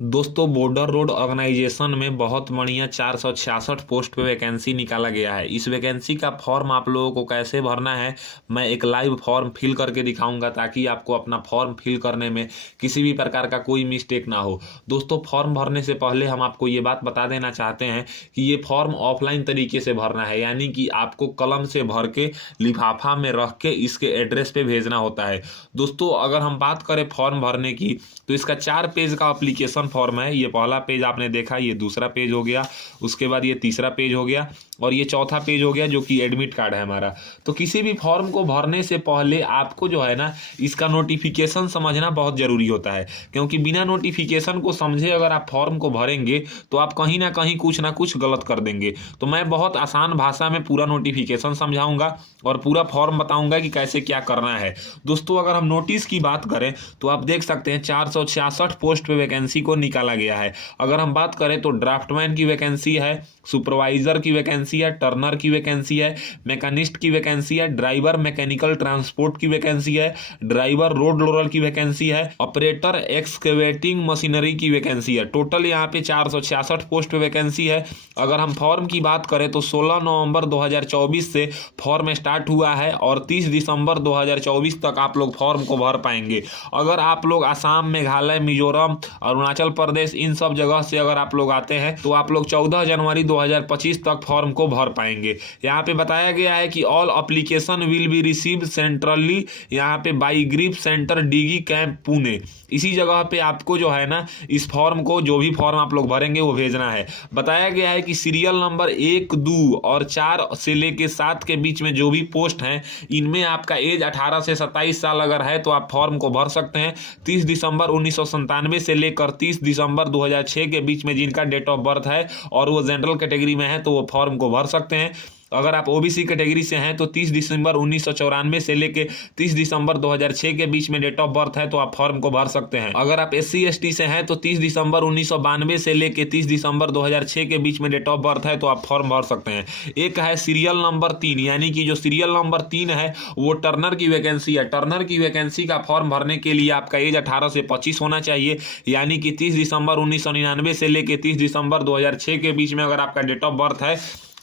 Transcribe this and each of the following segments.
दोस्तों, border road organisation में बहुत बढ़िया 466 पोस्ट पे वैकेंसी निकाला गया है। इस वैकेंसी का फॉर्म आप लोगों को कैसे भरना है, मैं एक लाइव फॉर्म फिल करके दिखाऊंगा ताकि आपको अपना फॉर्म फिल करने में किसी भी प्रकार का कोई मिस्टेक ना हो। दोस्तों, फॉर्म भरने से पहले हम आपको ये बात बता देना चाहते हैं कि ये फॉर्म ऑफलाइन तरीके से भरना है, यानी कि आपको कलम से भर के लिफाफा में रख के इसके एड्रेस पे भेजना होता है। दोस्तों, अगर हम बात करें फॉर्म भरने की तो इसका 4 पेज का एप्लीकेशन फॉर्म है। ये पहला पेज आपने देखा, ये दूसरा पेज हो गया, उसके बाद ये तीसरा पेज हो गया और ये चौथा पेज हो गया जो कि एडमिट कार्ड है हमारा। तो किसी भी फॉर्म को भरने से पहले आपको जो है ना इसका नोटिफिकेशन समझना बहुत जरूरी होता है, क्योंकि बिना नोटिफिकेशन को समझे अगर आप फॉर्म को भरेंगे तो आप कहीं ना कहीं कुछ ना कुछ गलत कर देंगे। तो मैं बहुत आसान भाषा में पूरा नोटिफिकेशन समझाऊंगा और पूरा फॉर्म बताऊंगा कि कैसे क्या करना है। दोस्तों, अगर हम नोटिस की बात करें तो आप देख सकते हैं 466 पोस्ट पे वैकेंसी को निकाला गया है। अगर हम बात करें तो ड्राफ्टमैन की वैकेंसी है, सुपरवाइजर की वैकेंसी है, टर्नर की वैकेंसी है, मैकेनिस्ट की वैकेंसी है, ड्राइवर मैकेनिकल ट्रांसपोर्ट की वैकेंसी है, ड्राइवर रोड रोलर की वैकेंसी है, ऑपरेटर एक्सकेवेटिंग मशीनरी की वैकेंसी है। टोटल यहाँ पे 466 पोस्ट पे वैकेंसी है। अगर हम फॉर्म की बात करें तो 16 नवंबर 2024 से फॉर्म स्टार्ट हुआ है और 30 दिसंबर 2024 तक आप लोग फॉर्म को भर पाएंगे। अगर आप लोग आसाम, मेघालय, मिजोरम, अरुणाचल प्रदेश इन सब जगह से अगर आप लोग आते हैं तो आप लोग 14 जनवरी 2025 तक फॉर्म को भर पाएंगे। यहाँ पे बताया गया है कि all application will be received centrally, यहाँ पे by GREF centre Dighi camp Pune. इसी जगह पे आपको जो है ना इस फॉर्म को, जो भी फॉर्म आप लोग भरेंगे वो भेजना है। बताया गया है कि सीरियल नंबर 1, 2 और 4 से लेके 7 के बीच में जो भी पोस्ट हैं इनमें आपका एज 18 से 27 साल अगर है तो आप फॉर्म को भर सकते हैं। 30 दिसंबर 1997 से लेकर 30 दिसंबर 2006 के बीच में जिनका डेट ऑफ बर्थ है और वो जनरल कैटेगरी में है तो वो फॉर्म को भर सकते हैं। अगर आप ओबीसी कैटेगरी से हैं तो 30 दिसंबर 1994 से लेके 30 दिसंबर 2006 के बीच में डेट ऑफ बर्थ है तो आप फॉर्म को भर सकते हैं। अगर आप SC ST से हैं तो 30 दिसंबर 1992 से लेके 30 दिसंबर 2006 के बीच में डेट ऑफ बर्थ है तो आप फॉर्म भर सकते हैं। एक है सीरियल नंबर 3, यानी कि जो सीरियल नंबर 3 है वो टर्नर की वैकेंसी है। टर्नर की वैकेंसी का फॉर्म भरने के लिए आपका एज 18 से 25 होना चाहिए, यानी कि 30 दिसंबर 1999 से लेके 30 दिसंबर 2006 के बीच में अगर आपका डेट ऑफ बर्थ है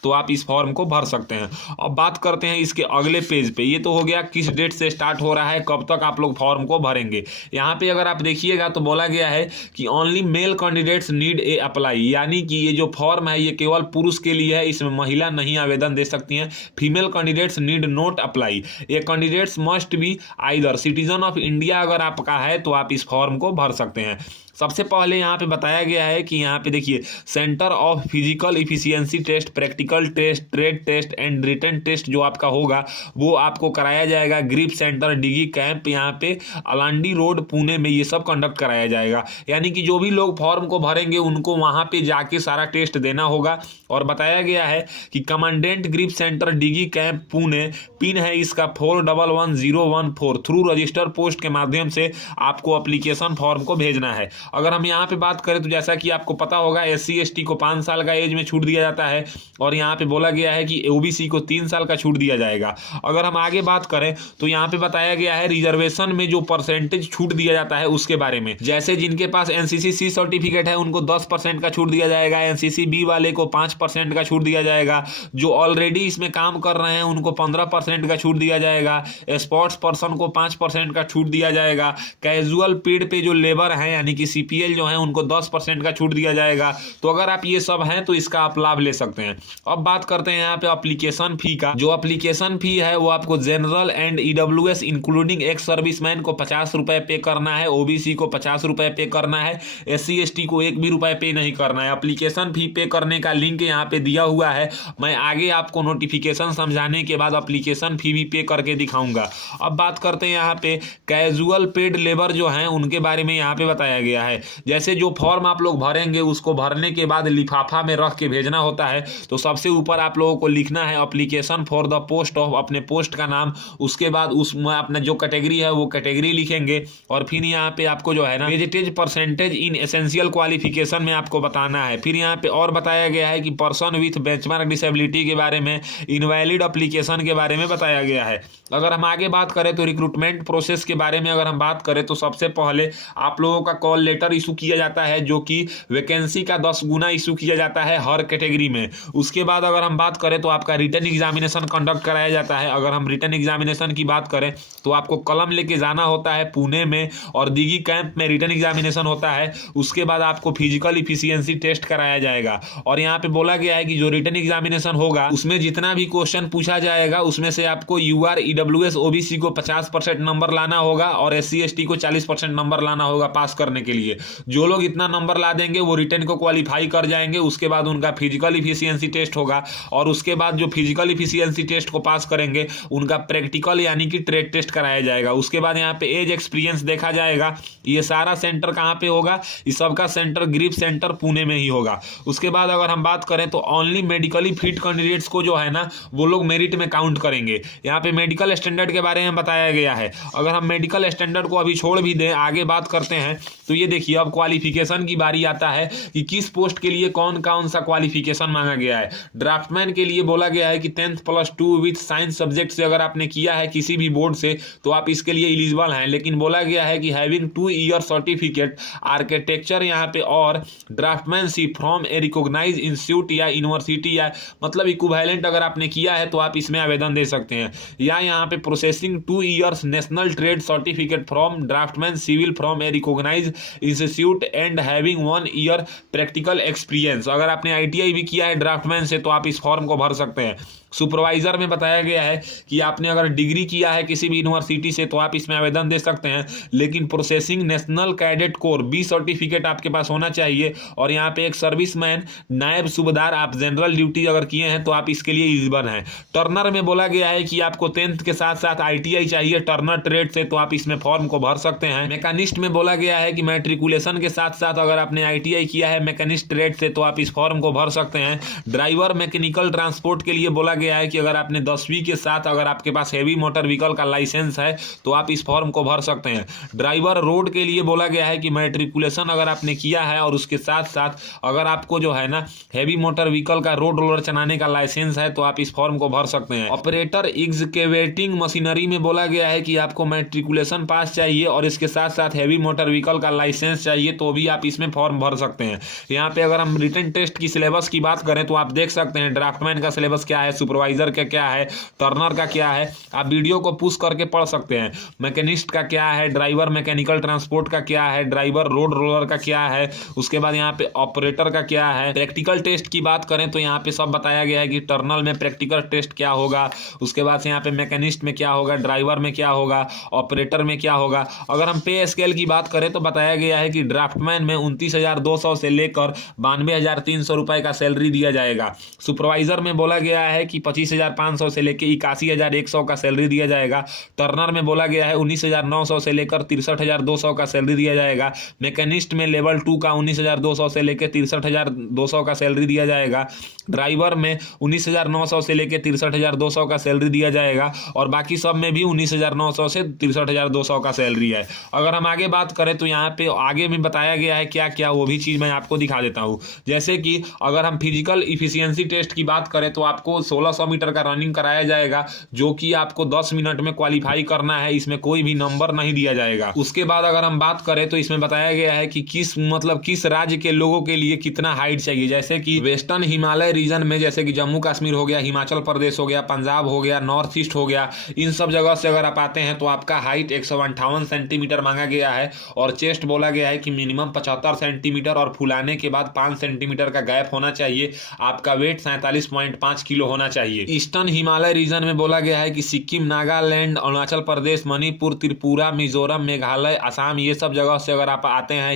तो आप इस फॉर्म को भर सकते हैं। अब बात करते हैं इसके अगले पेज पे। ये तो हो गया किस डेट से स्टार्ट हो रहा है, कब तक आप लोग फॉर्म को भरेंगे। यहाँ पे अगर आप देखिएगा तो बोला गया है कि only male candidates need a apply, यानी कि ये जो फॉर्म है ये केवल पुरुष के लिए है, इसमें महिला नहीं आवेदन दे सकती हैं। Female candidates need not apply. ये candidates must be either citizen of India अगर आपका है तो आप इस फॉर्म को भर सकते हैं। सबसे पहले यहाँ पे बताया गया है कि यहाँ पे देखिए centre of physical efficiency test, practical test, trade test and written test जो आपका होगा वो आपको कराया जाएगा ग्रिप सेंटर डीगी कैंप, यहाँ पे अलांडी रोड पुणे में ये सब कंडक्ट कराया जाएगा। यानी कि जो भी लोग फॉर्म को भरेंगे उनको वहाँ पे जाके सारा टेस्ट देना होगा। और बताया गया है कि commandant GREF centre Dighi camp Pune, pin है इसका 411014, थ्रू रजिस्टर पोस्ट के माध्यम से आपको एप्लीकेशन फॉर्म को भेजना है। अगर हम यहाँ पे बात करें तो जैसा कि आपको पता होगा SC ST को 5 साल का एज में छूट दिया जाता है और यहाँ पे बोला गया है कि OBC को 3 साल का छूट दिया जाएगा। अगर हम आगे बात करें तो यहाँ पे बताया गया है रिजर्वेशन में जो परसेंटेज छूट दिया जाता है उसके बारे में। जैसे जिनके पास NCC C सर्टिफिकेट है उनको 10% का छूट दिया जाएगा, NCC B वाले को 5% का छूट दिया जाएगा, जो ऑलरेडी इसमें काम कर रहे हैं उनको 15% का छूट दिया जाएगा, स्पोर्ट्स पर्सन को 5% का छूट दिया जाएगा, कैजुअल पेड पे जो लेबर है यानी कि CPL जो है उनको 10% का छूट दिया जाएगा। तो अगर आप ये सब हैं तो इसका आप लाभ ले सकते हैं। अब बात करते हैं यहाँ पे एप्लीकेशन फी का। जो एप्लीकेशन फी है वो आपको general and EWS including ex serviceman को 50 रुपए पे करना है, OBC को 50 रुपए पे करना है, SC ST को 1 भी रुपए पे नहीं करना है। एप्लीकेशन फी पे करने का लिंक यहाँ पे दिया हुआ है, मैं आगे आपको नोटिफिकेशन समझाने के बाद एप्लीकेशन फी भी पे करके दिखाऊंगा। अब बात करते हैं यहाँ पे कैजुअल पेड लेबर जो है उनके बारे में यहाँ पे बताया गया है। जैसे जो फॉर्म आप लोग भरेंगे उसको भरने के बाद लिफाफा में रख के भेजना होता है, तो सबसे ऊपर आप लोगों को लिखना है application for the post of, अपने पोस्ट का नाम, उसके बाद उसमें अपना जो कैटेगरी है वो कैटेगरी लिखेंगे और फिर यहाँ पे आपको जो है ना वेजिटेज परसेंटेज इन एसेंशियल क्वालिफिकेशन में आपको बताना है। फिर यहाँ पे और बताया गया है कि पर्सन विथ बेंचमार्क डिसेबिलिटी के बारे में, इनवैलिड एप्लीकेशन के बारे में बताया गया है। अगर हम आगे बात करें तो रिक्रूटमेंट प्रोसेस के बारे में अगर हम बात करें तो सबसे पहले आप लोगों का कॉल ऑपरेटर इशू किया जाता है, जो कि वैकेंसी का 10 गुना इशू किया जाता है हर कैटेगरी में। उसके बाद अगर हम बात करें तो आपका रिटर्न एग्जामिनेशन कंडक्ट कराया जाता है। अगर हम रिटर्न एग्जामिनेशन की बात करें तो आपको कलम लेके जाना होता है पुणे में, और दिघी कैंप में रिटर्न एग्जामिनेशन होता है। उसके बाद आपको फिजिकल इफिशियंसी टेस्ट कराया जाएगा। और यहाँ पे बोला गया है कि जो रिटर्न एग्जामिनेशन होगा उसमें जितना भी क्वेश्चन पूछा जाएगा उसमें से आपको यूआर, ईडब्ल्यूएस, ओबीसी को 50% नंबर लाना होगा और एससी एसटी को 40% नंबर लाना होगा पास करने के लिए। जो लोग इतना नंबर ला देंगे वो रिटर्न को क्वालिफाई कर जाएंगे। उसके बाद उनका फिजिकल इफिशियंसी टेस्ट होगा, और उसके बाद जो फिजिकल इफिशियंसी टेस्ट को पास करेंगे उनका प्रैक्टिकल यानी कि ट्रेड टेस्ट कराया जाएगा। उसके बाद यहाँ पे एज एक्सपीरियंस देखा जाएगा। ये सारा सेंटर कहाँ पे होगा? इस सबका सेंटर ग्रिप सेंटर पुणे में ही होगा। उसके बाद अगर हम बात करें तो ओनली मेडिकली फिट कैंडिडेट्स को जो है ना वो लोग मेरिट में काउंट करेंगे। यहाँ पे मेडिकल स्टैंडर्ड के बारे में बताया गया है। अगर हम मेडिकल स्टैंडर्ड को अभी छोड़ भी दें, आगे बात करते हैं, तो ये देखिए अब क्वालिफिकेशन की बारी आता है कि किस पोस्ट के लिए कौन कौन सा क्वालिफिकेशन मांगा गया है। ड्राफ्टमैन के लिए बोला गया है कि 10th+2 विथ साइंस सब्जेक्ट से अगर आपने किया है किसी भी बोर्ड से तो आप इसके लिए एलिजिबल हैं। लेकिन बोला गया है कि हैविंग 2 ईयर सर्टिफिकेट आर्किटेक्चर यहाँ पे और draughtsmanship from a recognised institute या यूनिवर्सिटी, या मतलब इक्विवेलेंट अगर आपने किया है तो आप इसमें आवेदन दे सकते हैं। या यहाँ पे processing 2 years national trade certificate from draftsman civil from a recognised institute and having 1 year practical experience. अगर आपने आईटीआई भी किया है ड्राफ्टमैन से तो आप इस फॉर्म को भर सकते हैं। सुपरवाइजर में बताया गया है कि आपने अगर डिग्री किया है किसी भी यूनिवर्सिटी से तो आप इसमें आवेदन दे सकते हैं। लेकिन processing national cadet corps B certificate आपके पास होना चाहिए। और यहाँ पे एक सर्विसमैन, नायब सूबेदार, आप जनरल ड्यूटी अगर किए हैं तो आप इसके लिए एलिजिबल हैं। टर्नर में बोला गया है कि आपको 10th के साथ साथ आईटीआई चाहिए टर्नर ट्रेड से, तो आप इसमें फॉर्म को भर सकते हैं। मैकेनिस्ट में बोला गया है कि मैट्रिकुलेशन के साथ साथ अगर आपने आईटीआई किया है मैकेनिस्ट ट्रेड से तो आप इस फॉर्म को भर सकते हैं। ड्राइवर मैकेनिकल ट्रांसपोर्ट के लिए बोला गया है कि अगर आपने 10वीं के साथ अगर आपके पास हैवी मोटर व्हीकल का लाइसेंस है तो आप इस फॉर्म को भर सकते हैं। ड्राइवर रोड के लिए बोला गया है कि मैट्रिकुलेशन अगर आपने किया है और उसके साथ साथ अगर आपको जो है ना हैवी मोटर व्हीकल का रोड रोलर चलाने का लाइसेंस है तो आप इस फॉर्म को भर सकते हैं। ऑपरेटर एक्सकेवेटिंग मशीनरी में बोला गया है कि आपको मैट्रिकुलेशन पास चाहिए और इसके साथ साथ हैवी मोटर व्हीकल का लाइसेंस चाहिए, तो भी आप इसमें फॉर्म भर सकते हैं। यहाँ पे अगर हम रिटन टेस्ट की सिलेबस की बात करें तो आप देख सकते हैं ड्राफ्टमैन का सिलेबस क्या है, सुपरवाइजर का क्या है, टर्नर का क्या है। आप वीडियो को पुश करके पढ़ सकते हैं। मैकेनिस्ट का क्या है, ड्राइवर मैकेनिकल ट्रांसपोर्ट का क्या है, ड्राइवर रोड रोलर का क्या है, उसके बाद यहाँ पे ऑपरेटर का क्या है। प्रैक्टिकल टेस्ट की बात करें तो यहाँ पे सब बताया गया है कि टर्नल में प्रैक्टिकल टेस्ट क्या होगा, उसके बाद से यहाँ पे मैकेनिस्ट में क्या होगा, ड्राइवर में क्या होगा, ऑपरेटर में क्या होगा। अगर हम पे स्केल की बात करें तो बताया गया है कि ड्राफ्टमैन में 29,200 से लेकर 92,300 रुपए का सैलरी दिया जाएगा। सुपरवाइजर में बोला गया है कि 25,500 से लेकर 81,100 का सैलरी दिया जाएगा। टर्नर में बोला गया है 19,900 से लेकर 63,200 का सैलरी दिया जाएगा। मैकेनिस्ट में लेवल 2 का 19,200 से लेकर 63,200 का सैलरी दिया जाएगा। ड्राइवर में 19,900 से लेकर 63,200 का सैलरी दिया जाएगा, और बाकी सब में भी 19,900 से 63,200 का सैलरी है। अगर हम आगे बात करें तो यहाँ पे आगे भी बताया गया है क्या क्या, वो भी चीज़ मैं आपको दिखा देता हूँ। जैसे कि अगर हम फिजिकल इफिशियंसी टेस्ट की बात करें तो आपको 1600 मीटर का रनिंग कराया जाएगा, जो कि आपको 10 मिनट में क्वालिफाई करना है। इसमें कोई भी नंबर नहीं दिया जाएगा। उसके बाद अगर हम बात करें तो इसमें बताया गया है कि किस राज्य के लोगों के लिए कितना हाइट चाहिए। जैसे कि वेस्टर्न हिमालय रीजन में, जैसे कि जम्मू कश्मीर हो गया, हिमाचल प्रदेश हो गया, पंजाब हो गया, नॉर्थ ईस्ट हो गया, इन सब जगह से अगर आप आते हैं तो आपका हाइट 158 सेंटीमीटर मांगा गया है। और चेस्ट बोला गया है कि मिनिमम 75 सेंटीमीटर और फुलाने के बाद 5 सेंटीमीटर का गैप होना चाहिए। आपका वेट 47.5 किलो होना चाहिए। ईस्टर्न हिमालय रीजन में बोला गया है कि सिक्किम, नागालैंड, अरुणाचल प्रदेश, मणिपुर, त्रिपुरा, मिजोरम, मेघालय, असम, ये सब जगह से अगर आप आते हैं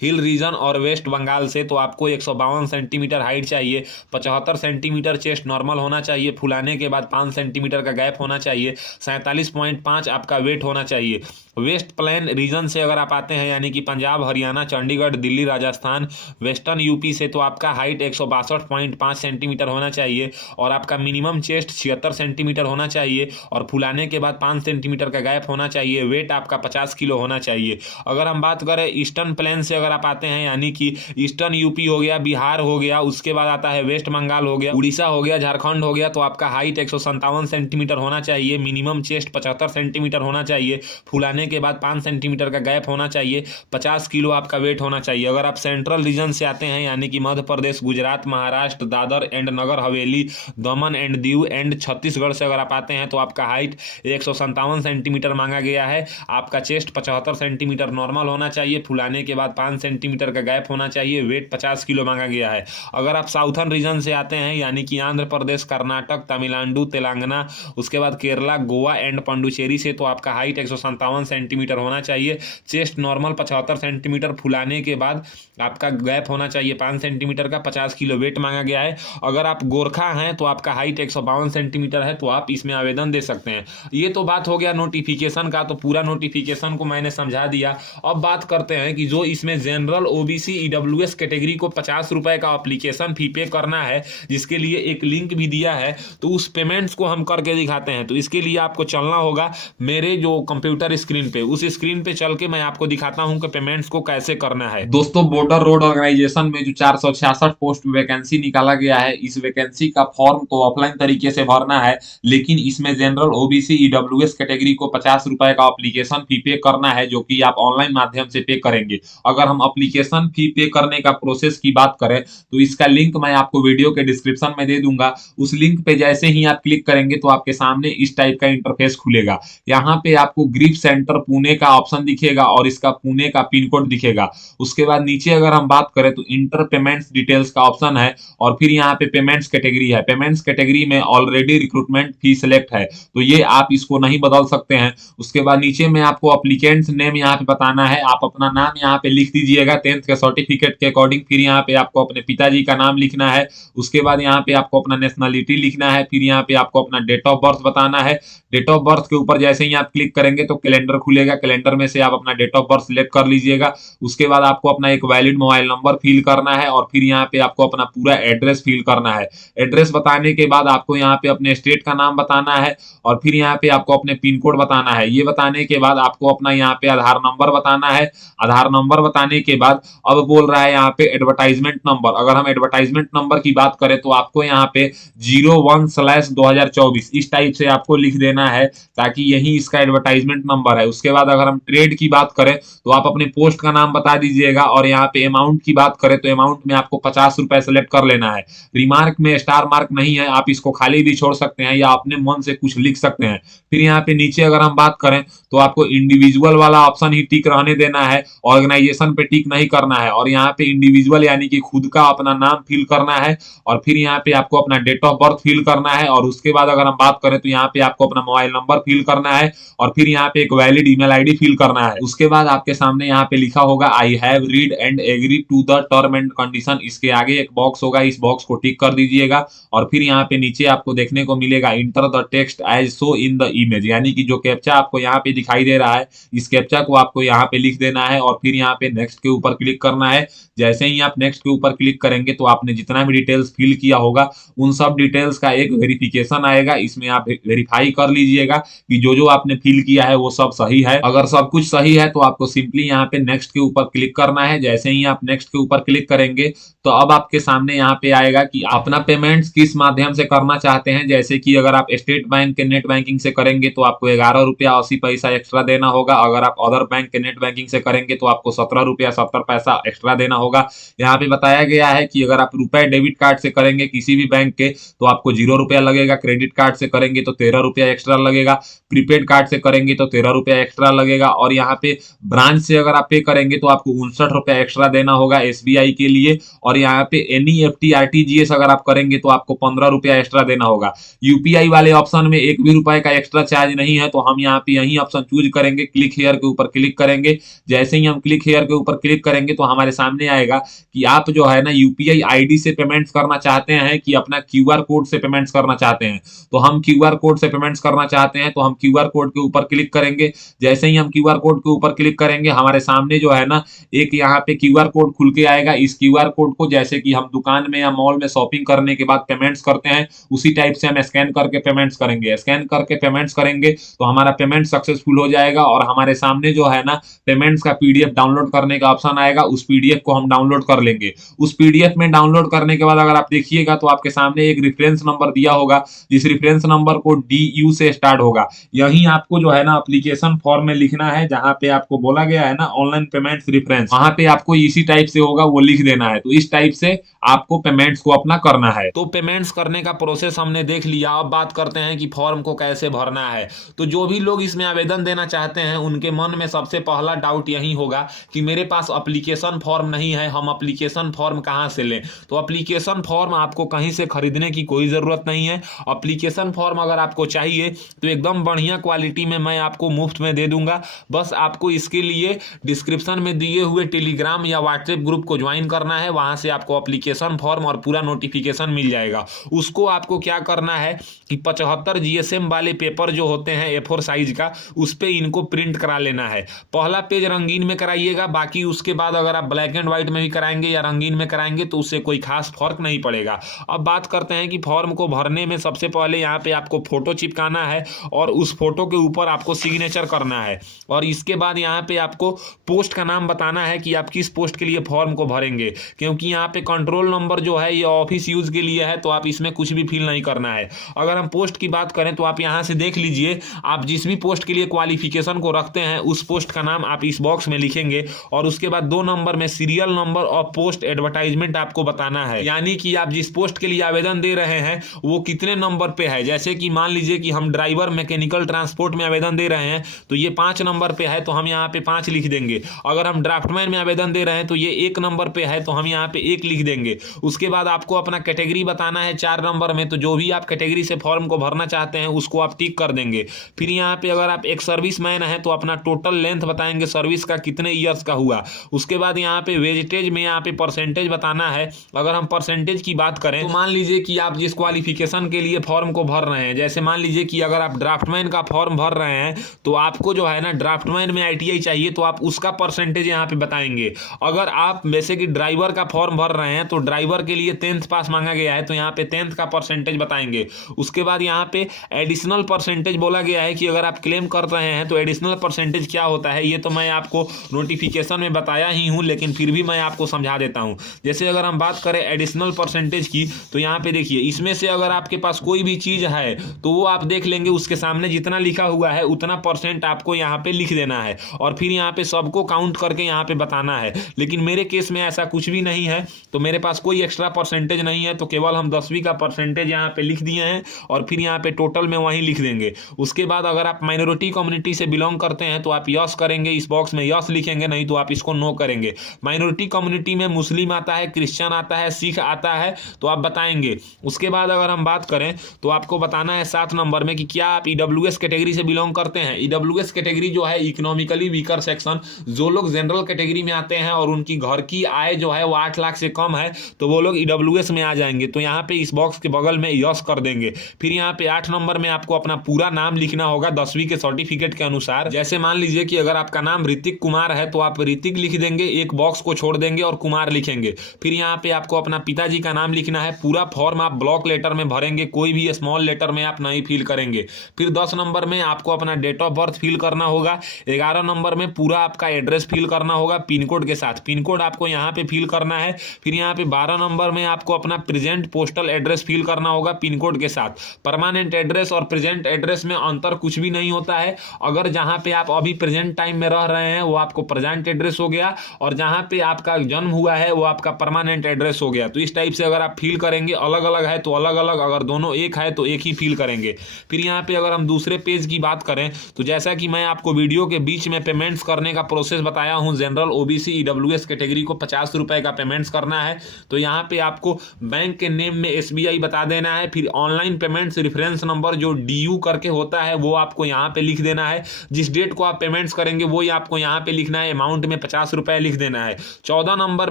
हिल रीजन और वेस्ट बंगाल से तो आपको 152 सेंटीमीटर हाइट चाहिए। 75 सेंटीमीटर चेस्ट नॉर्मल होना चाहिए। फुलाने के बाद 5 सेंटीमीटर का गैप होना चाहिए। 47.5 आपका वेट होना चाहिए। वेस्ट प्लेन रीजन से अगर आप आते हैं यानी कि पंजाब, हरियाणा, चंडीगढ़, दिल्ली, राजस्थान, वेस्टर्न यूपी से तो आपका हाइट 162.5 सेंटीमीटर होना चाहिए और आपका मिनिमम चेस्ट 76 सेंटीमीटर होना चाहिए और फुलाने के बाद 5 सेंटीमीटर का गैप होना चाहिए। वेट आपका 50 किलो होना चाहिए। अगर हम बात करें ईस्टर्न प्लेन से अगर आप आते हैं, यानी कि ईस्टर्न यूपी हो गया, बिहार हो गया, उसके बाद आता है वेस्ट बंगाल हो गया, उड़ीसा हो गया, झारखंड हो गया, तो आपका हाइट 157 सेंटीमीटर होना चाहिए। मिनिमम चेस्ट 75 सेंटीमीटर होना चाहिए। फुलाने के बाद 5 सेंटीमीटर का गैप होना चाहिए। 50 किलो आपका वेट होना चाहिए। अगर आप सेंट्रल रीजन से आते हैं, यानी कि Madhya Pradesh, Gujarat, Maharashtra, Dadar and Nagar Haveli, Daman and Diu and Chhattisgarh से अगर आप आते हैं, तो आपका हाइट 157 सेंटीमीटर मांगा गया है। आपका चेस्ट 75 सेंटीमीटर नॉर्मल होना चाहिए। फुलाने के बाद 5 सेंटीमीटर का गैप होना चाहिए। वेट 50 किलो मांगा गया है। अगर आप साउथर्न रीजन से आते हैं, यानी कि आंध्र प्रदेश, कर्नाटक, तमिलनाडु, तेलंगाना, उसके बाद केरला, गोवा एंड पंडुचेरी से, तो आपका हाइट 157 सेंटीमीटर होना चाहिए। Chest normal 75 centimetre. फुलाने के बाद आपका गैप होना चाहिए 5 सेंटीमीटर का। 50 किलो वेट मांगा गया है। अगर आप गोरखा हैं तो आपका हाइट 152 सेंटीमीटर है, तो आप इसमें आवेदन दे सकते हैं। ये तो बात हो गया नोटिफिकेशन का, तो पूरा नोटिफिकेशन को मैंने समझा दिया। अब बात करते हैं कि जो इसमें जनरल, ओबीसी, ईडब्ल्यूएस कैटेगरी को 50 रुपए का एप्लीकेशन फी पे करना है, जिसके लिए एक लिंक भी दिया है, तो उस पेमेंट्स को हम करके दिखाते हैं। तो इसके लिए आपको चलना होगा मेरे जो कंप्यूटर स्क्रीन पे, उस स्क्रीन पे चल के मैं आपको दिखाता हूं कि पेमेंट्स को कैसे करना है। दोस्तों, बॉर्डर रोड ऑर्गेनाइजेशन में जो 466 पोस्ट वैकेंसी निकाला गया है, इस वैकेंसी का फॉर्म तो ऑफलाइन तरीके से भरना है, लेकिन इसमें जनरल, ओबीसी, ईडब्ल्यूएस कैटेगरी को 50 रुपए का एप्लीकेशन फी पे करना है, जो कि आप ऑनलाइन माध्यम से पे करेंगे। अगर हम एप्लीकेशन फी पे करने का प्रोसेस की बात करें, तो इसका लिंक मैं आपको वीडियो के डिस्क्रिप्शन में दे दूंगा। उस लिंक पे जैसे ही आप क्लिक करेंगे, तो आपके सामने इस टाइप का इंटरफेस खुलेगा। यहाँ पे आपको ग्रिप सेंटर पुणे का ऑप्शन दिखेगा और इसका पुणे का पिन कोड दिखेगा। उसके बाद नीचे अगर हम बात करें, तो इंटर पेमेंट्स डिटेल्स का ऑप्शन है और फिर यहाँ पे पेमेंट्स कैटेगरी है। पेमेंट्स कैटेगरी में ऑलरेडी रिक्रूटमेंट फी सिलेक्ट है, तो ये आप इसको नहीं बदल सकते हैं। उसके बाद नीचे में आपको एप्लीकेंट्स नेम यहाँ पे बताना है। आप अपना नाम यहाँ पे लिख दीजिएगा 10th के सर्टिफिकेट के अकॉर्डिंग। फिर यहाँ पे आपको अपने पिताजी का नाम लिखना है। उसके बाद यहाँ पे आपको अपना नेशनलिटी लिखना है। फिर यहाँ पे आपको अपना डेट ऑफ बर्थ बताना है। डेट ऑफ बर्थ के ऊपर जैसे ही आप क्लिक करेंगे, तो कैलेंडर खुलेगा। कैलेंडर में से आप अपना डेट ऑफ बर्थ सिलेक्ट कर लीजिएगा। उसके बाद आपको अपना एक वैलिड मोबाइल नंबर फिल करना है और फिर यहाँ पे आपको अपना पूरा एड्रेस फिल करना है। एड्रेस बताने के बाद आपको यहाँ पे अपने स्टेट का नाम बताना है और फिर यहाँ पे आपको अपने पिन कोड बताना है। ये बताने के बाद आपको अपना यहाँ पे आधार नंबर बताना है। आधार नंबर बताने के बाद अब बोल रहा है यहाँ पे एडवर्टाइजमेंट नंबर। अगर हम एडवर्टाइजमेंट नंबर की बात करें, तो आपको यहाँ पे 01/2024 इस टाइप से आपको लिख देना है, ताकि यही इसका एडवर्टाइजमेंट नंबर है। उसके बाद अगर हम ट्रेड की बात करें, तो आप अपने पोस्ट का नाम बता दीजिएगा और यहाँ पे अमाउंट की बात करें, तो अमाउंट में आपको 50 रुपए सेलेक्ट कर लेना है। रिमार्क में स्टार मार्क नहीं है, आप इसको खाली भी छोड़ सकते हैं या अपने मन से कुछ लिख सकते हैं। फिर यहाँ पे नीचे अगर हम बात करें, तो आपको इंडिविजुअल वाला ऑप्शन ही टिक रहने देना है, ऑर्गेनाइजेशन पे टिक नहीं करना है। और यहाँ पे इंडिविजुअल यानी कि खुद का अपना नाम फिल करना है और फिर यहाँ पे आपको अपना डेट ऑफ बर्थ फिल करना है। और उसके बाद अगर हम बात करें, तो यहाँ पे आपको अपना मोबाइल नंबर फिल करना है और फिर यहाँ पे एक वैलिड ईमेल आईडी फिल करना है। उसके बाद आपके सामने यहाँ पे लिखा होगा I have read and agree to the term and condition. इसके आगे एक बॉक्स होगा, इस बॉक्स को टिक कर दीजिएगा और फिर यहाँ पे नीचे आपको देखने को मिलेगा enter the text as so in the image, यानी कि जो कैप्चा आपको यहाँ पे दिखाई दे रहा है, इस कैप्चा को आपको यहाँ पे लिख देना है और फिर यहाँ पे नेक्स्ट के ऊपर क्लिक करना है। जैसे ही आप नेक्स्ट के ऊपर क्लिक करेंगे, तो आपने जितना भी डिटेल्स फिल किया होगा, उन सब डिटेल्स का एक वेरिफिकेशन आएगा। इसमें आप वेरीफाई कर लीजिएगा कि जो जो आपने फिल किया है वो सब सही है। अगर सब कुछ सही है, तो आपको सिंपली यहाँ पे नेक्स्ट के ऊपर क्लिक करना है। जैसे ही आप नेक्स्ट के ऊपर क्लिक करेंगे, तो अब आपके सामने यहाँ पे आएगा कि अपना पेमेंट्स किस माध्यम से करना चाहते हैं। जैसे कि अगर आप स्टेट बैंक के नेट बैंकिंग से करेंगे, तो आपको 11 रुपया 80 पैसा एक्स्ट्रा देना होगा। अगर आप अदर बैंक के नेट बैंकिंग से करेंगे, तो आपको 17 रुपया 70 पैसा एक्स्ट्रा देना होगा। यहाँ पे बताया गया है कि अगर आप रुपए डेबिट कार्ड से करेंगे किसी भी बैंक के, तो आपको 0 रुपया लगेगा। क्रेडिट कार्ड से करेंगे तो 13 रुपया एक्स्ट्रा लगेगा। प्रीपेड कार्ड से करेंगे तो 13 रुपया एक्स्ट्रा लगेगा। और यहाँ पे ब्रांच से अगर आप पे करेंगे, तो आपको 59 रुपया एक्स्ट्रा देना होगा एसबीआई के लिए। और यहाँ पे एनईएफटी आरटीजीएस अगर आप करेंगे, तो आपको 15 रुपया एक्स्ट्रा देना होगा। यूपीआई वाले ऑप्शन में 1 भी रुपए का एक्स्ट्रा चार्ज नहीं है, तो हम यहाँ पे यही ऑप्शन चूज करेंगे। क्लिक हियर के ऊपर क्लिक करेंगे। जैसे ही हम क्लिक हियर के ऊपर क्लिक करेंगे, तो हमारे सामने आएगा कि आप जो है ना यूपीआई आईडी से पेमेंट्स करना चाहते हैं कि अपना क्यूआर कोड से पेमेंट्स करना चाहते हैं। तो हम क्यूआर कोड से पेमेंट्स करना चाहते हैं, तो हम क्यूआर कोड के ऊपर क्लिक करेंगे। जैसे ही हम क्यूआर कोड के ऊपर क्लिक करेंगे, हमारे सामने जो है ना एक यहाँ पे क्यूआर कोड खुल के आएगा। इस क्यूआर कोड को जैसे कि हम दुकान में या मॉल में शॉपिंग करने के बाद पेमेंट्स करते हैं उसी टाइप से हम स्कैन करके पेमेंट्स करेंगे। स्कैन करके पेमेंट्स करेंगे तो हमारा पेमेंट सक्सेसफुल हो जाएगा और हमारे सामने जो है ना पेमेंट्स का पीडीएफ डाउनलोड करने का ऑप्शन आएगा, उस पीडीएफ को हम डाउनलोड कर लेंगे। उस पीडीएफ में डाउनलोड करने के बाद अगर आप देखिएगा तो आपके सामने एक रेफरेंस नंबर दिया होगा, जिस रेफरेंस नंबर को DU से स्टार्ट होगा। यही आपको जो है ना एप्लीकेशन फॉर्म में लिखना है, जहां पे आपको बोला गया है ना ऑनलाइन पेमेंट्स रेफरेंस, वहां पे आपको इसी टाइप से होगा वो लिख देना है। तो इस टाइप से आपको पेमेंट्स को अपना करना है। तो पेमेंट्स करने का प्रोसेस हमने देख लिया। अब बात करते हैं कि फॉर्म को कैसे भरना है। तो जो भी लोग इसमें आवेदन देना चाहते हैं उनके मन में सबसे पहला डाउट यही होगा कि मेरे पास एप्लीकेशन फॉर्म नहीं है, हम एप्लीकेशन फॉर्म कहां से लें। तो एप्लीकेशन फॉर्म आपको कहीं से खरीदने की कोई जरूरत नहीं है। एप्लीकेशन फॉर्म अगर आपको चाहिए तो एकदम बढ़िया क्वालिटी में मैं आपको मुफ्त में दे दूंगा। बस आपको इसके लिए डिस्क्रिप्शन में दिए हुए टेलीग्राम या व्हाट्सएप ग्रुप को ज्वाइन करना है, वहां से आपको एप्लीकेशन फॉर्म और पूरा नोटिफिकेशन मिल जाएगा। उसको आपको क्या करना है कि 75 GSM वाले पेपर जो होते हैं A4 साइज का, उस पे इनको प्रिंट करा लेना है। पहला पेज रंगीन में कराइएगा, बाकी उसके बाद अगर आप ब्लैक एंड व्हाइट में भी कराएंगे या रंगीन में कराएंगे तो उससे कोई खास फर्क नहीं पड़ेगा। अब बात करते हैं कि फॉर्म को भरने में सबसे पहले यहाँ पे आपको फोटो चिपकाना है और उस फोटो के ऊपर आपको सिग्नेचर करना है और इसके बाद यहाँ पे आपको पोस्ट का नाम बताना है कि आप किस पोस्ट के लिए फॉर्म को भरेंगे, क्योंकि यहाँ पे कंट्रोल नंबर जो है ये ऑफिस यूज के लिए है, तो आप इसमें कुछ भी फिल नहीं करना है। अगर हम पोस्ट की बात करें तो आप यहाँ से देख लीजिए, आप जिस भी पोस्ट के लिए क्वालिफिकेशन को रखते हैं उस पोस्ट का नाम आप इस बॉक्स में लिखेंगे और उसके बाद 2 नंबर में सीरियल नंबर और पोस्ट एडवर्टाइजमेंट आपको बताना है, यानी कि आप जिस पोस्ट के लिए आवेदन दे रहे हैं वो कितने नंबर पे है। जैसे कि मान लीजिए कि हम ड्राइवर मैकेनिकल ट्रांसपोर्ट में आवेदन दे रहे हैं तो ये 5 नंबर पे है, तो हम यहाँ पे 5 लिख देंगे। अगर हम ड्राफ्टमैन में आवेदन दे रहे हैं तो ये 1 नंबर पे है, तो हम यहाँ पे 1 लिख देंगे। उसके बाद आपको अपना कैटेगरी बताना है 4 नंबर में, तो जो भी आप कैटेगरी से फॉर्म को भरना चाहते हैं उसको आप टिक कर देंगे। फिर यहाँ पे अगर आप एक सर्विस मैन है तो अपना टोटल लेंथ बताएंगे सर्विस का कितने ईयर्स का हुआ। उसके बाद यहाँ पे वेजिटेज में यहाँ पे परसेंटेज बताना है। अगर हम परसेंटेज की बात करें तो मान लीजिए कि आप जिस क्वालिफिकेशन के लिए फॉर्म को भर रहे हैं, जैसे मान लीजिए कि अगर आप ड्राफ्टमैन का फॉर्म भर रहे हैं तो आपको जो है ना ड्राफ्टमैन में ITI चाहिए, तो आप उसका परसेंटेज यहाँ पे बताएंगे। अगर आप जैसे कि ड्राइवर का फॉर्म भर रहे हैं तो ड्राइवर के लिए 10th पास मांगा गया है, तो यहाँ पे 10th का परसेंटेज बताएंगे। उसके बाद यहाँ पे एडिशनल परसेंटेज बोला गया है कि अगर आप क्लेम कर रहे हैं तो एडिशनल परसेंटेज क्या होता है, ये तो मैं आपको नोटिफिकेशन में बताया ही हूँ, लेकिन फिर भी मैं आपको समझा देता हूँ। जैसे अगर हम बात करें एडिशनल परसेंटेज की, तो यहाँ पे देखिए इसमें से अगर आपके पास कोई भी चीज है तो वो आप देख लेंगे, उसके सामने जितना लिखा हुआ है उतना परसेंट आपको यहाँ पे लिख देना है और फिर यहाँ पे सबको काउंट करके यहाँ पे बताना है। लेकिन मेरे केस में ऐसा कुछ भी नहीं है, तो मेरे पास कोई एक्स्ट्रा परसेंटेज नहीं है, तो केवल हम 10वीं का परसेंटेज यहाँ पे लिख दिए हैं और फिर यहाँ पे टोटल में वहीं लिख देंगे। उसके बाद अगर आप माइनॉरिटी कम्युनिटी से बिलोंग करते हैं तो आप यस करेंगे, इस बॉक्स में यस लिखेंगे, नहीं तो आप इसको नो करेंगे। माइनॉरिटी कम्युनिटी में मुस्लिम आता है, क्रिश्चियन आता है, सिख आता है, तो आप बताएंगे। उसके बाद अगर हम बात करें तो आपको बताना है 7 नंबर में कि क्या आप EWS कैटेगरी से बिलोंग करते हैं। EWS कैटेगरी जो है इकोनॉमिकली वीकर सेक्शन, जो लोग जनरल कैटेगरी में आते हैं और उनकी घर की आय जो है वो 8 लाख से कम है तो वो लोग EWS में आ जाएंगे, तो यहाँ पे इस बॉक्स के बगल में यस कर देंगे। फिर यहाँ पे 8 नंबर में आपको अपना पूरा नाम लिखना होगा 10वीं के सर्टिफिकेट के अनुसार। जैसे मान लीजिए कि अगर आपका नाम ऋतिक कुमार है तो आप ऋतिक लिख देंगे, एक बॉक्स को छोड़ देंगे और कुमार लिखेंगे। फिर यहाँ पे आपको अपना पिताजी का नाम लिखना है। पूरा फॉर्म आप ब्लॉक लेटर में भरेंगे, कोई भी स्मॉल लेटर में आप नहीं फिल करेंगे। फिर 10 नंबर में आपको अपना डेट ऑफ बर्थ फिल करना होगा। 11 नंबर में पूरा आपका एड्रेस फिल करना होगा पिन कोड के साथ, पिन कोड आपको यहाँ पे फिल करना है। फिर यहाँ पे 12 नंबर में आपको अपना प्रेजेंट पोस्टल एड्रेस फिल करना होगा पिन कोड के साथ। परमानेंट एड्रेस और प्रेजेंट एड्रेस में अंतर कुछ भी नहीं होता है। अगर जहाँ पे आप अभी प्रेजेंट टाइम में रह रहे हैं वो आपको प्रेजेंट एड्रेस हो गया और जहाँ पे आपका जन्म हुआ है वो आपका परमानेंट एड्रेस हो गया। तो इस टाइप से अगर आप फिल करेंगे, अलग अलग है तो अलग अलग, अगर दोनों एक है तो एक ही फिल करेंगे। फिर यहाँ पे अगर हम दूसरे पेज की बात करें तो जैसा कि मैं आपको वीडियो के बीच में पेमेंट्स करने का प्रोसेस बताया हूँ, जनरल OBC EWS कैटेगरी को 50 रुपए का पेमेंट्स करना है, तो यहाँ पे आपको बैंक के नेम में SBI बता देना है। फिर ऑनलाइन पेमेंट्स रेफरेंस नंबर जो DU करके होता है वो आपको यहाँ पे लिख देना है। जिस डेट को आप पेमेंट्स करेंगे वही आपको यहाँ पे लिखना है, अमाउंट में 50 रुपए लिख देना है। 14 नंबर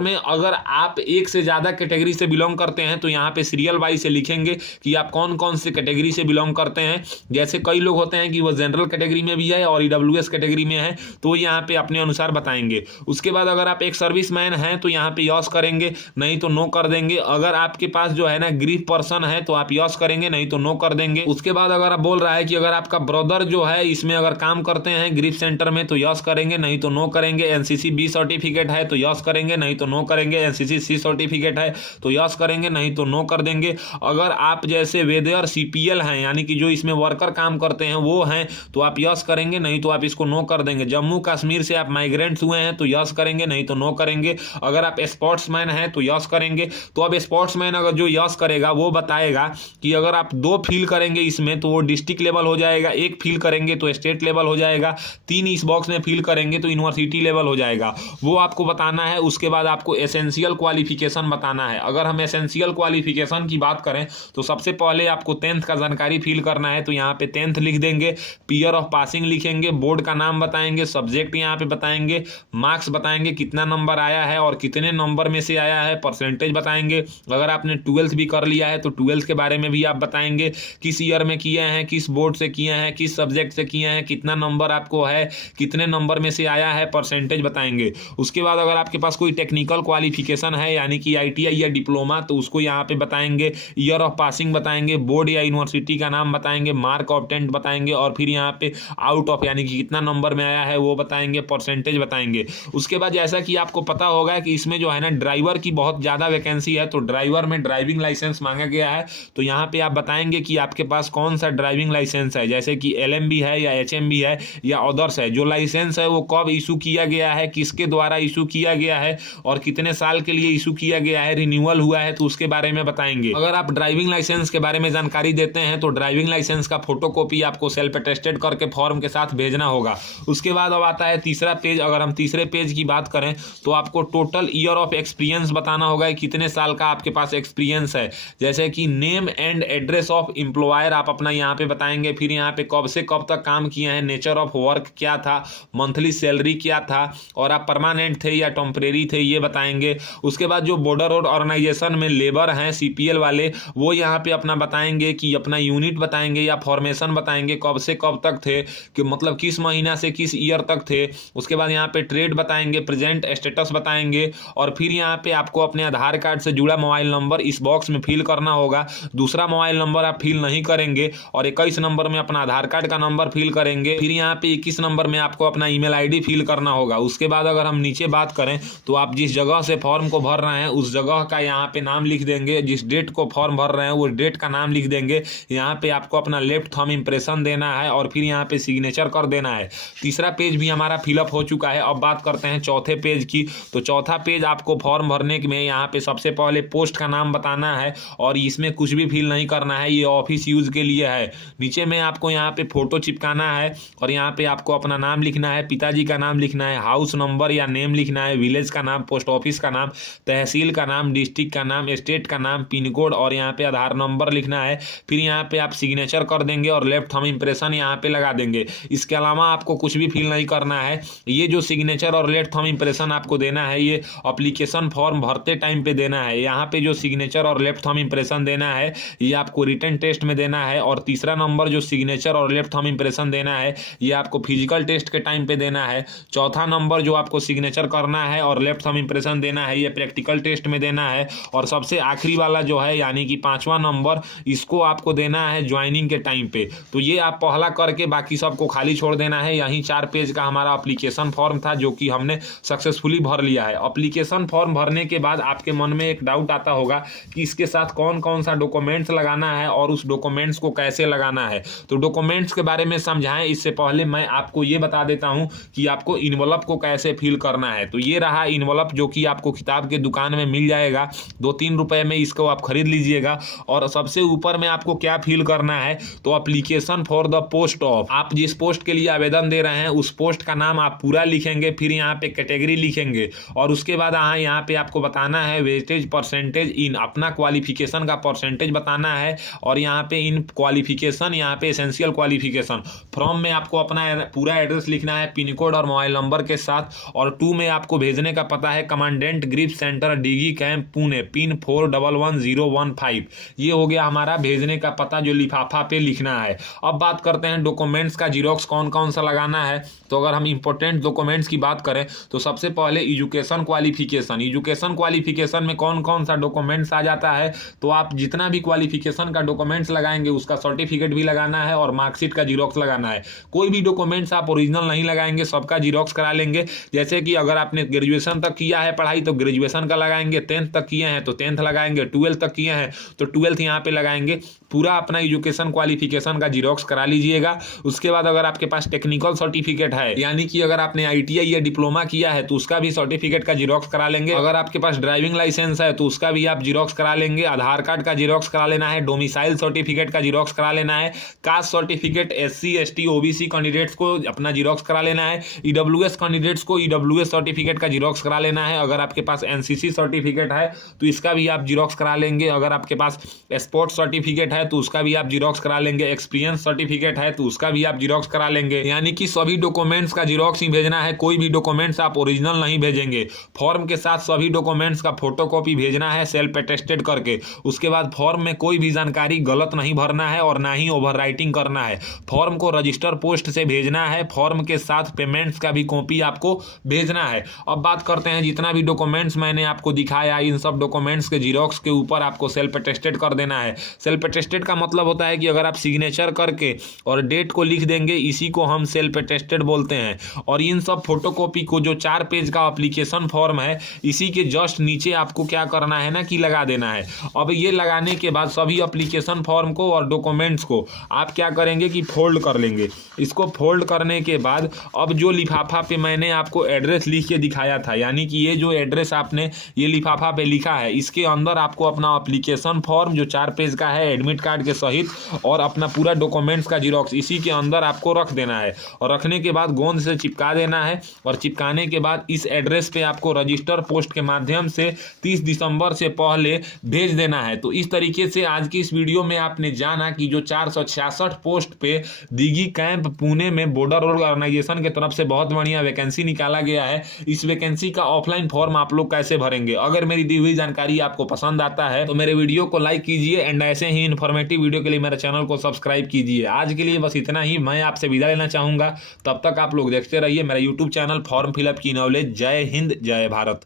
में अगर आप एक से ज्यादा कैटेगरी से बिलोंग करते हैं तो यहाँ पे सीरियल वाइज से लिखेंगे कि आप कौन कौन से कैटेगरी से बिलोंग करते हैं। जैसे कई लोग होते हैं कि वो जनरल कैटेगरी में भी है और EWS कैटेगरी में है, तो यहाँ पे अपने अनुसार बताएंगे। उसके बाद अगर आप एक सर्विस मैन हैं तो यहाँ पे यस करेंगे, नहीं तो नो कर देंगे। अगर आपके पास जो है ना ग्रीफ पर्सन है तो आप यस करेंगे, नहीं तो नो कर देंगे। उसके बाद अगर आप बोल रहा है कि अगर आपका ब्रदर जो है इसमें अगर काम करते हैं ग्रीफ सेंटर में तो यस करेंगे, नहीं तो नो करेंगे। एनसीसी बी सर्टिफिकेट है तो यस करेंगे, नहीं तो नो करेंगे। एनसीसी सी सर्टिफिकेट है तो यस करेंगे, नहीं तो नो कर देंगे। अगर आप जैसे वेदर सीपीएल हैं यानी कि जो इसमें वर्कर काम करते हैं वो हैं तो आप यस करेंगे, नहीं तो आप इसको नो कर देंगे। जम्मू कश्मीर से आप माइग्रेंट्स हुए हैं तो यस करेंगे, नहीं तो नो करेंगे। अगर आप स्पोर्ट्समैन हैं तो यस करेंगे। तो अब स्पोर्ट्समैन अगर जो यस करेगा वो बताएगा कि अगर आप 2 फील करेंगे इसमें तो वो डिस्ट्रिक्ट लेवल हो जाएगा, 1 फील करेंगे तो स्टेट लेवल हो जाएगा, 3 इस बॉक्स में फील करेंगे तो यूनिवर्सिटी लेवल हो जाएगा, वो आपको बताना है। उसके बाद आपको एसेंशियल क्वालिफिकेशन बताना है। अगर हम एसेंशियल क्वालिफिकेशन की बात करें तो सबसे पहले आपको 10th का जानकारी फिल करना है, तो यहाँ पे 10th लिख देंगे, पीयर ऑफ पासिंग लिखेंगे, बोर्ड का नाम बताएंगे, सब्जेक्ट यहाँ पे बताएंगे, मार्क्स बताएंगे कितना नंबर आया है और कितने नंबर में से आया है, परसेंटेज बताएंगे। अगर आपने 12th भी कर लिया है तो 12th के बारे में भी आप बताएंगे, किस ईयर में किए हैं, किस बोर्ड से किए हैं, किस सब्जेक्ट से किए हैं, कितना नंबर आपको है, कितने नंबर में से आया है, परसेंटेज बताएंगे। उसके बाद अगर आपके पास कोई टेक्निकल क्वालिफिकेशन है यानी कि आईटीआई या डिप्लोमा तो उसको यहाँ पे बताएंगे, ईयर ऑफ पासिंग बताएंगे, बोर्ड या यूनिवर्सिटी का नाम बताएंगे, मार्क ऑब्टेंड बताएंगे और फिर यहाँ पे आउट ऑफ यानी कि कितना नंबर में आया है वो बताएंगे, परसेंटेज बताएंगे। उसके बाद जैसा कि आपको पता होगा कि इसमें जो है ना ड्राइवर की बहुत ज़्यादा वैकेंसी है, तो ड्राइवर में ड्राइविंग लाइसेंस मांगा गया है। तो यहाँ पे आप बताएंगे कि आपके पास कौन सा ड्राइविंग लाइसेंस है, जैसे कि एलएमबी है या एचएमबी है या अदर्स है। जो लाइसेंस है वो कब इशू किया गया है, किसके द्वारा इशू किया गया है और कितने साल के लिए इशू किया गया है, रिन्यूअल हुआ है तो उसके बारे में बताएंगे। अगर आप ड्राइविंग लाइसेंस के बारे में जानकारी देते हैं तो ड्राइविंग लाइसेंस का फोटोकॉपी आपको सेल्फ अटेस्टेड करके फॉर्म के साथ भेजना होगा। उसके बाद अब आता है तीसरा पेज। अगर हम तीसरे पेज की बात करें तो आपको टोटल ईयर ऑफ एक्सपीरियंस बताना होगा, कितने साल का आपके पास एक्सपीरियंस है। जैसे कि name and address of employer आप अपना यहाँ पे बताएंगे, फिर यहाँ पे कब से कब तक काम किए हैं, नेचर ऑफ वर्क क्या था, मंथली सैलरी क्या था और आप परमानेंट थे या टेम्परेरी थे ये बताएंगे। उसके बाद जो बॉर्डर रोड ऑर्गेनाइजेशन में लेबर हैं सीपीएल वाले वो यहाँ पे अपना बताएंगे कि अपना यूनिट बताएंगे या फॉर्मेशन बताएंगे, कब से कब तक थे, कि मतलब किस महीना से किस ईयर तक थे। उसके बाद यहाँ पे ट्रेड बताएंगे, प्रेजेंट स्टेटस बताएंगे और फिर यहाँ पे आपको अपने आधार कार्ड से जुड़ा मोबाइल नंबर इस बॉक्स में फिल करना होगा। दूसरा मोबाइल नंबर आप फिल नहीं करेंगे और 21 नंबर में अपना आधार कार्ड का नंबर फिल करेंगे। फिर यहाँ पे 21 नंबर में आपको अपना ईमेल आईडी फिल करना होगा। उसके बाद अगर हम नीचे बात करें तो आप जिस जगह से फॉर्म को भर रहे हैं उस जगह का यहाँ पे नाम लिख देंगे, जिस डेट को फॉर्म भर रहे हैं वो डेट का नाम लिख देंगे। यहाँ पे आपको अपना लेफ्ट थंब इंप्रेशन देना है और फिर यहाँ पे सिग्नेचर कर देना है। तीसरा पेज भी हमारा फिलअप हो चुका है। अब बात करते हैं चौथे पेज की। तो चौथा पेज आपको फॉर्म भरने में यहाँ पे सबसे पहले पोस्ट का नाम बताना है और इसमें कुछ भी फिल नहीं करना है, ये ऑफिस यूज के लिए है। नीचे में आपको यहाँ पे फोटो चिपकाना है और यहाँ पे आपको अपना नाम लिखना है, पिताजी का नाम लिखना है, हाउस नंबर या नेम लिखना है, विलेज का नाम, पोस्ट ऑफिस का नाम, तहसील का नाम, डिस्ट्रिक्ट का नाम, स्टेट का नाम, पिन कोड और यहाँ पे आधार नंबर लिखना है। फिर यहाँ पे आप सिग्नेचर कर देंगे और लेफ्ट थंब इंप्रेशन यहाँ पे लगा देंगे। इसके अलावा आपको कुछ भी फिल नहीं करना है। ये जो सिग्नेचर और लेफ्ट थंब इंप्रेशन आपको देना है ये एप्लीकेशन फॉर्म भरते टाइम पे देना है। यहाँ पे जो सिग्नेचर और लेफ्ट थंब इंप्रेशन देना है ये आपको रिटन टेस्ट में देना है और तीसरा नंबर जो सिग्नेचर और लेफ्ट थंब इंप्रेशन देना है ये आपको फिजिकल टेस्ट के टाइम पे देना है। चौथा नंबर जो आपको सिग्नेचर करना है और लेफ्ट थंब इंप्रेशन देना है ये प्रैक्टिकल टेस्ट में देना है और सबसे आखिरी वाला जो है यानी कि 5वां नंबर इसको आपको देना है ज्वाइनिंग के टाइम पे। तो ये आप पहला करके बाकी सबको खाली छोड़ देना है। यही 4 पेज का हमारा एप्लीकेशन फॉर्म था जो कि हमने सक्सेसफुली भर लिया है। एप्लीकेशन फॉर्म भरने के बाद आपके मन में एक डाउट आता होगा कि इसके साथ कौन कौन सा डॉक्यूमेंट्स लगाना है और उस डॉक्यूमेंट्स को कैसे लगाना है। तो डॉक्यूमेंट्स के बारे में समझाएं इससे पहले मैं आपको ये बता देता हूं कि आपको इन्वेलप को कैसे फिल करना है। तो ये रहा इन्वेलप जो कि आपको किताब के दुकान में मिल जाएगा, 2-3 रुपए में इसको आप खरीद लीजिएगा। और सबसे ऊपर में आपको क्या फिल करना है तो application for the post of, आप जिस पोस्ट के लिए आवेदन दे रहे हैं उस पोस्ट का नाम आप पूरा लिखेंगे, फिर यहाँ पे कैटेगरी लिखेंगे और उसके बाद यहाँ पे आपको बताना है वेटेज परसेंटेज इन, अपना क्वालिफिकेशन का परसेंटेज बताना है और यहाँ पे इन क्वालिफिकेशन यहाँ पे एसेंशियल क्वालिफिकेशन। फ्रॉम में आपको अपना पूरा एड्रेस लिखना है पिन कोड और मोबाइल नंबर के साथ और 2 में आपको भेजने का पता है commandant GREF centre Dighi camp Pune pin 411015। ये हो गया हमारा भेजने का पता जो लिफाफा पे लिखना है। अब बात करते हैं डॉक्यूमेंट्स का जीरोक्स कौन कौन सा लगाना है। तो अगर हम इंपॉर्टेंट डॉक्यूमेंट्स की बात करें तो सबसे पहले एजुकेशन क्वालिफिकेशन। एजुकेशन क्वालिफिकेशन में कौन कौन सा डॉक्यूमेंट्स आ जाता है है तो आप जितना भी क्वालिफिकेशन का डॉक्यूमेंट्स लगाएंगे उसका सर्टिफिकेट भी लगाना है और मार्कशीट का जीरोक्स लगाना है। कोई भी डॉक्यूमेंट्स आप ओरिजिनल नहीं लगाएंगे, सबका जीरोक्स करा लेंगे। जैसे कि अगर आपने ग्रेजुएशन तक किया है पढ़ाई तो ग्रेजुएशन का लगाएंगे, 10th तक किए हैं तो 10th लगाएंगे, 12th तक किए हैं तो 12th यहाँ पे लगाएंगे। पूरा अपना एजुकेशन क्वालिफिकेशन का जीरोक्स करा लीजिएगा। उसके बाद अगर आपके पास टेक्निकल सर्टिफिकेट है, यानी कि अगर आपने ITI या डिप्लोमा किया है तो उसका भी सर्टिफिकेट का जीरोक्स करा लेंगे। अगर आपके पास ड्राइविंग लाइसेंस है तो उसका भी आप जीरोक्स करा लेंगे। आधार कार्ड का जीरोक्स करा लेना है। डोमिसाइल सर्टिफिकेट का जीरोक्स करा लेना है। Caste certificate SC ST OBC candidates को अपना जीरोक्स करा लेना है। EWS कैंडिडेट्स को EWS सर्टिफिकेट का जीरोक्स करा लेना है। अगर आपके पास NCC सर्टिफिकेट है तो इसका भी आप जीरोक्स करा लेंगे। अगर आपके पास स्पोर्ट्स सर्टिफिकेट है तो उसका भी आप जीरोक्स करा लेंगे। एक्सपीरियंस सर्टिफिकेट है तो उसका भी आप जीरोक्स करा लेंगे। यानी कि सभी डॉक्यूमेंट्स का जीरोक्स ही भेजना है। कोई भी डॉक्यूमेंट्स आप ओरिजिनल नहीं भेजेंगे। फॉर्म के साथ सभी डॉक्यूमेंट्स का फोटोकॉपी भेजना है सेल्फ अटेस्टेड करके। उसके बाद फॉर्म में कोई भी जानकारी गलत नहीं भरना है और ना ही ओवरराइटिंग करना है। फॉर्म को रजिस्टर पोस्ट से भेजना है। फॉर्म के साथ पेमेंट्स का भी कॉपी आपको भेजना है। अब बात करते हैं जितना भी डॉक्यूमेंट्स मैंने आपको दिखाया इन सब डॉक्यूमेंट्स के जीरोक्स के ऊपर आपको सेल्फ अटेस्टेड कर देना है। सेल्फ अटेस्टेड का मतलब होता है कि अगर आप सिग्नेचर करके और डेट को लिख देंगे, इसी को हम सेल्फ अटेस्टेड बोलते हैं। और इन सब फोटोकॉपी को जो 4 पेज का एप्लीकेशन फॉर्म है इसी के जस्ट नीचे आपको क्या करना है ना कि लगा देना है। अब ये लगाने के बाद सभी एप्लीकेशन फॉर्म को और डॉक्यूमेंट्स को आप क्या करेंगे कि फोल्ड कर लेंगे। इसको फोल्ड करने के बाद अब जो लिफाफा पे मैंने आपको एड्रेस लिख के दिखाया था, यानी कि ये जो एड्रेस आपने ये लिफाफा पे लिखा है, इसके अंदर आपको अपना एप्लीकेशन फॉर्म जो 4 पेज का है एडमिट कार्ड के सहित और अपना पूरा डॉक्यूमेंट्स का जीरोक्स इसी के अंदर आपको रख देना है। और रखने के बाद गोंद से चिपका देना है। और चिपकाने के बाद इस एड्रेस पे आपको रजिस्टर पोस्ट के माध्यम से 30 दिसंबर से पहले भेज देना है। तो इस तरीके से आज की इस वीडियो में आपने जाना कि जो 466 पोस्ट पे दिघी कैंप पुणे में बॉर्डर रोड ऑर्गेनाइजेशन के तरफ से बहुत बढ़िया वैकेंसी निकाला गया है। इस वैकेंसी का ऑफलाइन फॉर्म आप लोग कैसे भरेंगे। अगर मेरी दी हुई जानकारी आपको पसंद आता है तो मेरे वीडियो को लाइक कीजिए एंड ऐसे ही इन्फॉर्मेटिव वीडियो के लिए मेरे चैनल को सब्सक्राइब कीजिए। आज के लिए बस इतना ही, मैं आपसे विदा लेना चाहूंगा। तब तक आप लोग देखते रहिए मेरा यूट्यूब चैनल फॉर्म फिलअप की नॉलेज। जय हिंद, जय भारत।